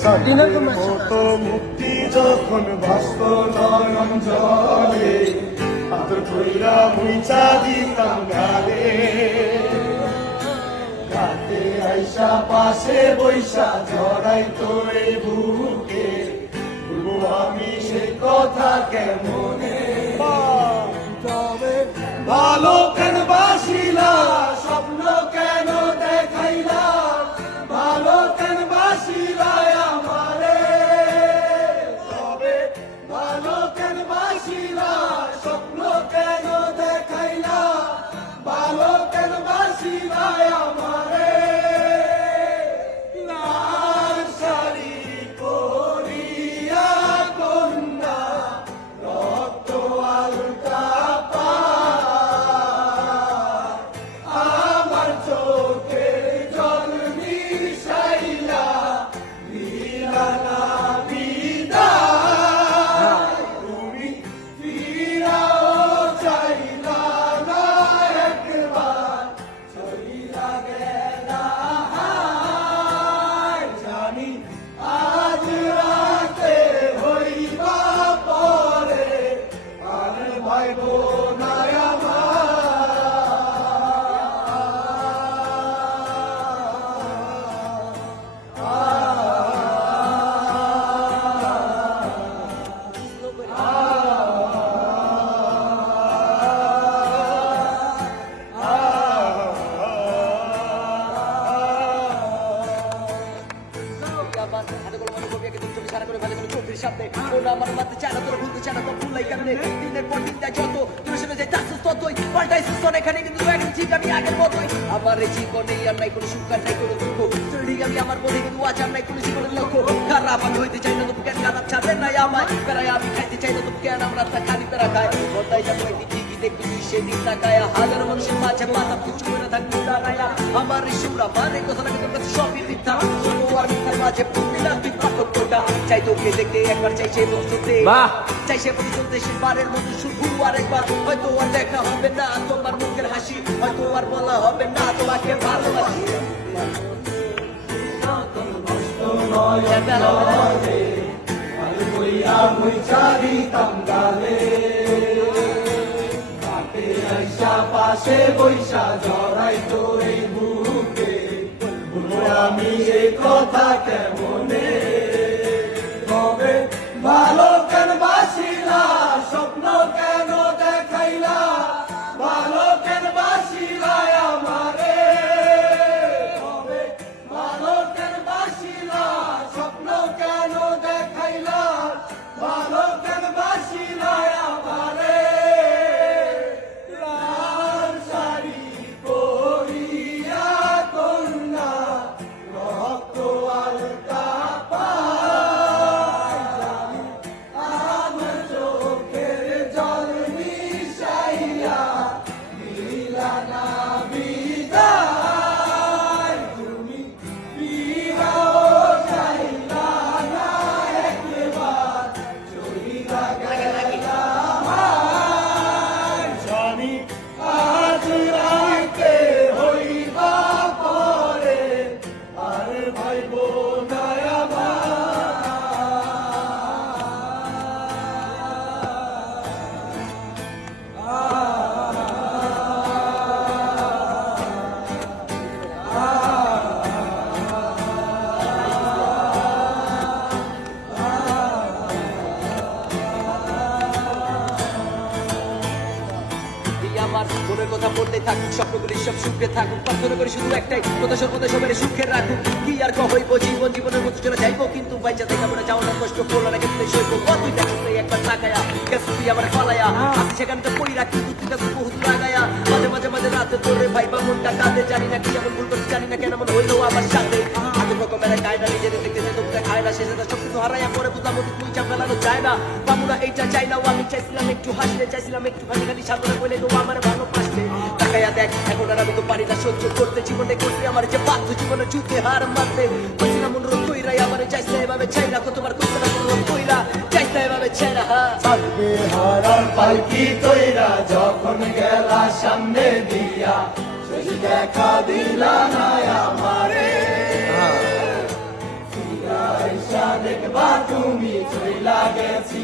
মতো মুক্তি যখন বাষ্প নয়ন জলে আদর কইরা মুইচা দিতাম গালে রাতে আইসা পাশে বৈশা জড়াই তোরে বুকে বলবো আমি সে কথা কেমনে ভালো কেন বাসিলা স্বপ্ন কেন দেখাইলা ভালো কেন বাসিলা আমারে তবে ভালো কেন বাসিলা স্বপ্ন কেন দেখাইলা ভালো কেন বাসিলা আমারে লাল শাড়ি পরিয়া কন্যা রক্ত আলতা আমার চোখের জল মিশাইলা দিলা না বিদায় তুমি ফিরাও চাইলা না একবার চলিলা গেলা হায় জানি আজ রাতে হইবা পরে আর ভাইব না আমার জীবনে আর নাই কোনো সুখ আর নাই কোনো দুঃখ আমি আমার মনে কিন্তু আজ আর নাই কোনো জীবনের লক্ষ্য খারাপ আমি হইতে চাই না তো কেন খারাপ ছাড়ে নাই আমার বেড়াই আমি খাইতে চাই না তো কেন আমরা তা খালি তারা খায় বলতাই যাবো ঠিকই দেখবি সেদিন তাকায় হাজার মানুষের মাঝে মাথা কিছু করে থাকবি দাঁড়ায় আমার সুরা মানে কথা লাগে তোর কাছে সবই মিথ্যা আর মিথ্যার মাঝে প্রতিটা তুই পার্থক্যটা চাই তোকে দেখতে একবার চাই সে বন্ধুতে চাই সে বন্ধুতে সে বারের মতো শুধু আরেকবার হয়তো আর দেখা হবে না তোমার মুখের হাসি হয়তো আর বলা হবে না তোমাকে ভালোবাসি পাশে বৈশা জড়াই তোরে বুকে আমি এ কথা কেমনে তবে ভালো কেন বাসিলা স্বপ্ন কেন দেখাইলা ভালো কেন বাসিলা আমারে তবে ভালো কেন বাসিলা স্বপ্ন কেন দেখাইলা ভালো কেন বাসিলা আমারে লাল শাড়ি পরিয়া কন্যা রক্ত আলতা আমার চোখের জল মিশাইয়া দিলা না বিদায় তুমি ফিরাও চাইলা না একবার চলিলা গেলা হায় জানি আজ রাতে হইবা পরে আর ভাইব না আমার মনের কথা বলতে থাকুক স্বপ্নগুলি সব সুখে থাকুক প্রার্থনা করি শুধু একটাই কথা সর্বদা সবাই সুখে রাখুক কি আর হইব জীবন জীবনের মতো চলে যাইবো কিন্তু বাইচা থেকে আমরা যাও না কষ্ট করলো না কিন্তু সইব কতই দেখতে একবার তাকায়া গেছে তুই আমার ফলায়া সেখানটা পড়ি রাখি তুই বহুত লাগায়া মাঝে মাঝে মাঝে রাতে তোরে ভাই বা মনটা কাঁদে জানি না কি এমন ভুল করতে জানি না কেন এমন হইলো আমার সাথে আগে রকমের কায়দা নিজের দেখতে তো খায় না শেষে সব কিছু হারাইয়া পরে বুঝলাম তুই চা ফেলানো যায় না বামুনা এইটা চাই না আমি চাইছিলাম একটু হাসতে চাইছিলাম একটু খালি খালি সামনে বলে তো আমার ভালো পাশে তাকায়া দেখ এখন আর আমি তো পারি না সহ্য করতে জীবনে করতে আমার যে বাধ্য জীবনে যুদ্ধে হার মারতে বলছিলাম অনুরোধ কইরা আমার চাইছে এভাবে চাই না কতবার করতে না অনুরোধ কইরা চাইছে এভাবে চাই না থাকবে হারার পালকি তৈরা যখন গেলা সামনে দিয়া সেই দেখা দিলা না আমারে আইসা দেখবা তুমি চইলা গেছি